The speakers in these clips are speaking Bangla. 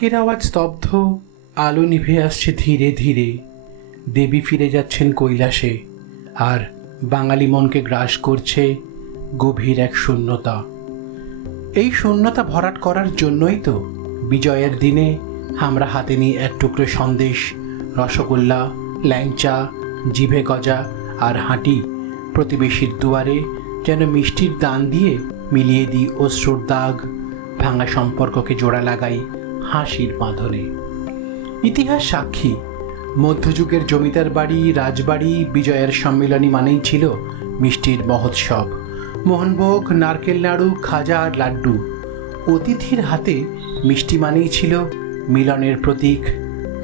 ঢাকের আওয়াজ স্তব্ধ, আলো নিভে আসছে ধীরে ধীরে। দেবী ফিরে যাচ্ছেন কৈলাসে, আর বাঙালি মনকে গ্রাস করছে গভীর এক শূন্যতা। এই শূন্যতা ভরাট করার জন্যই তো বিজয়ের দিনে আমরা হাতে নিই এক টুকরো সন্দেশ, রসগোল্লা, ল্যাংচা, জিভে গজা আর হাঁটি প্রতিবেশীর দুয়ারে, যেন মিষ্টির দান দিয়ে মিলিয়ে দিই অশ্রুর দাগ, ভাঙা সম্পর্ককে জোড়া লাগাই হাসির বাঁধনে। ইতিহাস সাক্ষী, মধ্যযুগের জমিদার বাড়ি, রাজবাড়ি, বিজয়ের সম্মিলনী মানেই ছিল মিষ্টির মহোৎসব। মোহনভোগ, নারকেল নাড়ু, খাজা আর লাড্ডু। অতিথির হাতে মিষ্টি মানেই ছিল মিলনের প্রতীক,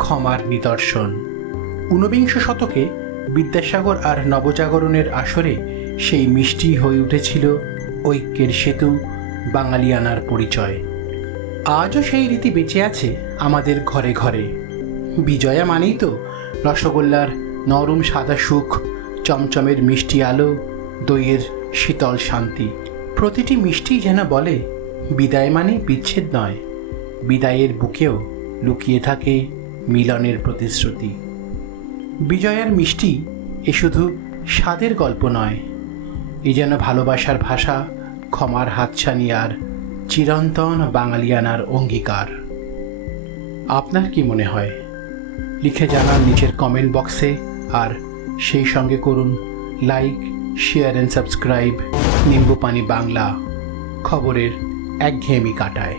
ক্ষমার নিদর্শন। ঊনবিংশ শতকে বিদ্যাসাগর আর নবজাগরণের আসরে সেই মিষ্টি হয়ে উঠেছিল ঐক্যের সেতু, বাঙালিয়ানার পরিচয়। আজও সেই রীতি বেঁচে আছে আমাদের ঘরে ঘরে। বিজয়া মানেই তো রসগোল্লার নরম সাদা সুখ, চমচমের মিষ্টি আলো, দইয়ের শীতল শান্তি। প্রতিটি মিষ্টি যেন বলে, বিদায় মানে বিচ্ছেদ নয়, বিদায়ের বুকেও লুকিয়ে থাকে মিলনের প্রতিশ্রুতি। বিজয়ার মিষ্টি এ শুধু স্বাদের গল্প নয়, এ যেন ভালোবাসার ভাষা, ক্ষমার হাতছানি আর চিরন্তন বাঙালিয়ানার অঙ্গীকার। আপনার কি মনে হয়? লিখে জানান নিচের কমেন্ট বক্সে, আর সেই সঙ্গে করুন like, share and subscribe. Nimbupani Bangla, খবরের একঘেয়েমি কাটায়।